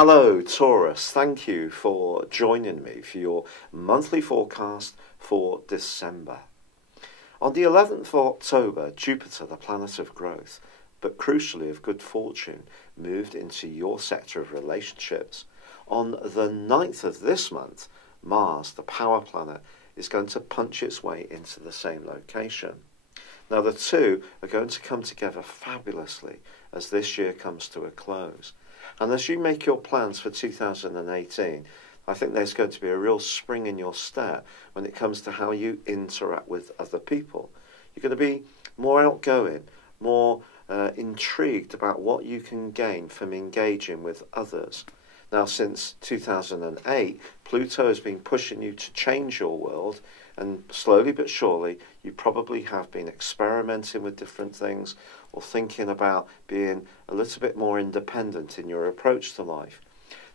Hello Taurus, thank you for joining me for your monthly forecast for December. On the 11th of October, Jupiter, the planet of growth, but crucially of good fortune, moved into your sector of relationships. On the 9th of this month, Mars, the power planet, is going to punch its way into the same location. Now the two are going to come together fabulously as this year comes to a close. And as you make your plans for 2018, I think there's going to be a real spring in your step when it comes to how you interact with other people. You're going to be more outgoing, more intrigued about what you can gain from engaging with others. Now, since 2008, Pluto has been pushing you to change your world, and slowly but surely, you probably have been experimenting with different things or thinking about being a little bit more independent in your approach to life.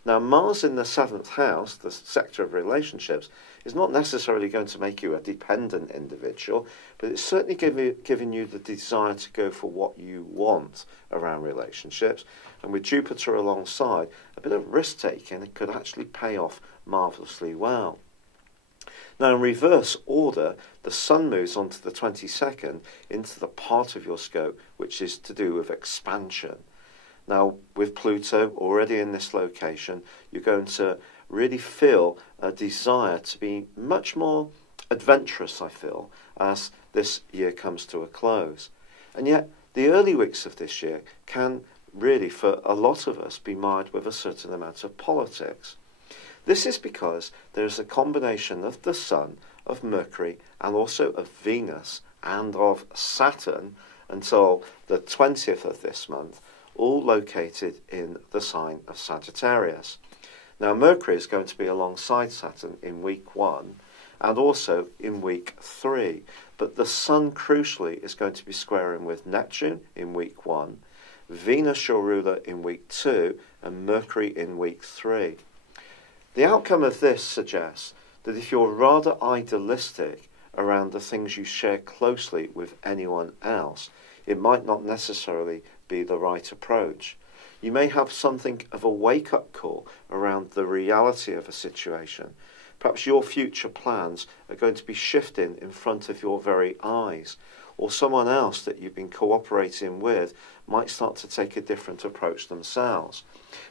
Now, Mars in the 7th house, the sector of relationships, is not necessarily going to make you a dependent individual, but it's certainly giving you the desire to go for what you want around relationships. And with Jupiter alongside, a bit of risk-taking, it could actually pay off marvellously well. Now, in reverse order, the Sun moves onto the 22nd into the part of your scope which is to do with expansion. Now, with Pluto already in this location, you're going to really feel a desire to be much more adventurous, I feel, as this year comes to a close. And yet, the early weeks of this year can really, for a lot of us, be marred with a certain amount of politics. This is because there is a combination of the Sun, of Mercury, and also of Venus and of Saturn until the 20th of this month, all located in the sign of Sagittarius. Now, Mercury is going to be alongside Saturn in week 1 and also in week 3, but the Sun, crucially, is going to be squaring with Neptune in week 1, Venus, your ruler, in week 2, and Mercury in week 3. The outcome of this suggests that if you're rather idealistic around the things you share closely with anyone else, it might not necessarily be the right approach. You may have something of a wake-up call around the reality of a situation. Perhaps your future plans are going to be shifting in front of your very eyes, or someone else that you've been cooperating with might start to take a different approach themselves.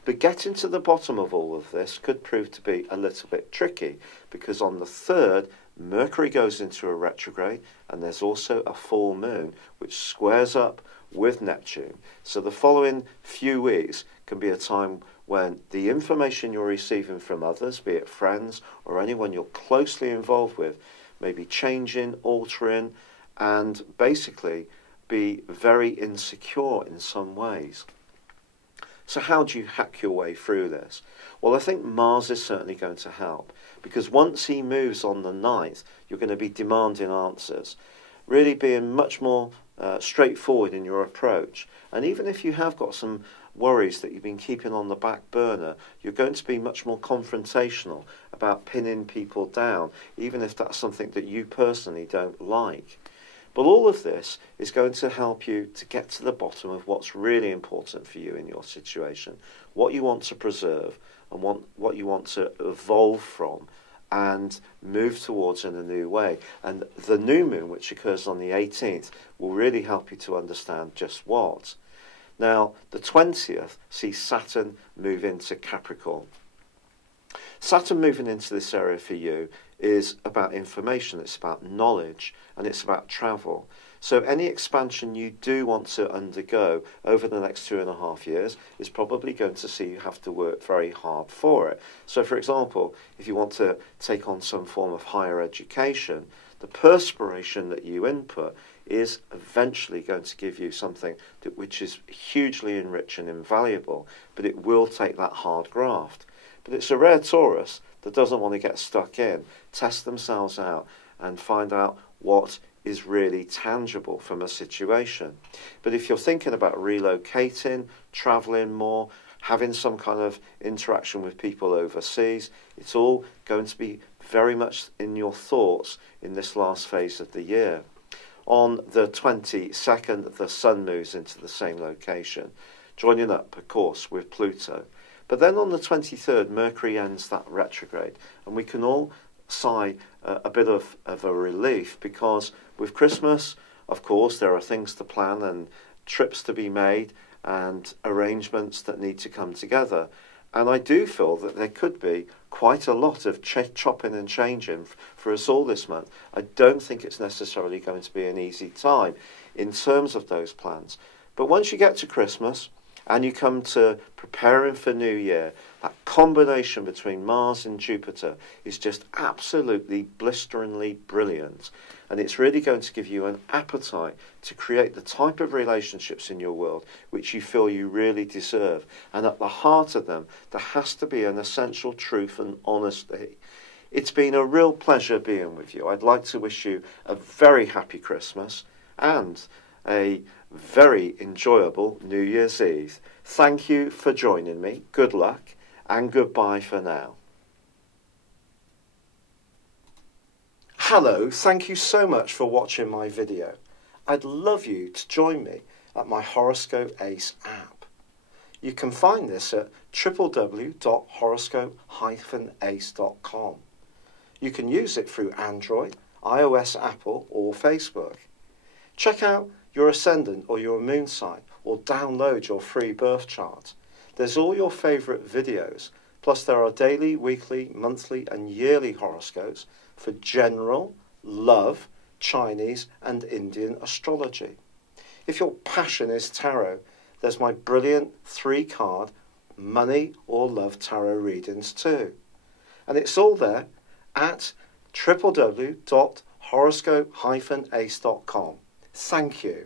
But getting to the bottom of all of this could prove to be a little bit tricky, because on the 3rd, Mercury goes into a retrograde, and there's also a full moon which squares up with Neptune. So the following few weeks can be a time when the information you're receiving from others, be it friends or anyone you're closely involved with, may be changing, altering, and basically be very insecure in some ways. So how do you hack your way through this? Well, I think Mars is certainly going to help, because once he moves on the 9th, you're going to be demanding answers, really being much more straightforward in your approach. And even if you have got some worries that you've been keeping on the back burner, you're going to be much more confrontational about pinning people down, even if that's something that you personally don't like. But all of this is going to help you to get to the bottom of what's really important for you in your situation, what you want to preserve and what you want to evolve from and move towards in a new way. And the new moon, which occurs on the 18th, will really help you to understand just what. Now, the 20th sees Saturn move into Capricorn. Saturn moving into this area for you is about information, it's about knowledge, and it's about travel. So any expansion you do want to undergo over the next 2.5 years is probably going to see you have to work very hard for it. So for example, if you want to take on some form of higher education, the perspiration that you input is eventually going to give you something which is hugely enriching and invaluable, but it will take that hard graft. But it's a rare Taurus that doesn't want to get stuck in, test themselves out and find out what is really tangible from a situation. But if you're thinking about relocating, travelling more, having some kind of interaction with people overseas, it's all going to be very much in your thoughts in this last phase of the year. On the 22nd, the Sun moves into the same location, joining up, of course, with Pluto. But then on the 23rd, Mercury ends that retrograde, and we can all sigh a bit of a relief, because with Christmas, of course, there are things to plan and trips to be made and arrangements that need to come together. And I do feel that there could be quite a lot of chopping and changing for us all this month. I don't think it's necessarily going to be an easy time in terms of those plans. But once you get to Christmas and you come to preparing for New Year, that combination between Mars and Jupiter is just absolutely blisteringly brilliant. And it's really going to give you an appetite to create the type of relationships in your world which you feel you really deserve. And at the heart of them, there has to be an essential truth and honesty. It's been a real pleasure being with you. I'd like to wish you a very happy Christmas and a very enjoyable New Year's Eve. Thank you for joining me. Good luck and goodbye for now. Hello, thank you so much for watching my video. I'd love you to join me at my Horoscope Ace app. You can find this at www.horoscope-ace.com. You can use it through Android, iOS, Apple or Facebook. Check out your ascendant or your moon sign, or download your free birth chart. There's all your favourite videos, plus there are daily, weekly, monthly and yearly horoscopes for general, love, Chinese and Indian astrology. If your passion is tarot, there's my brilliant 3-card money or love tarot readings too. And it's all there at www.horoscope-ace.com. Thank you.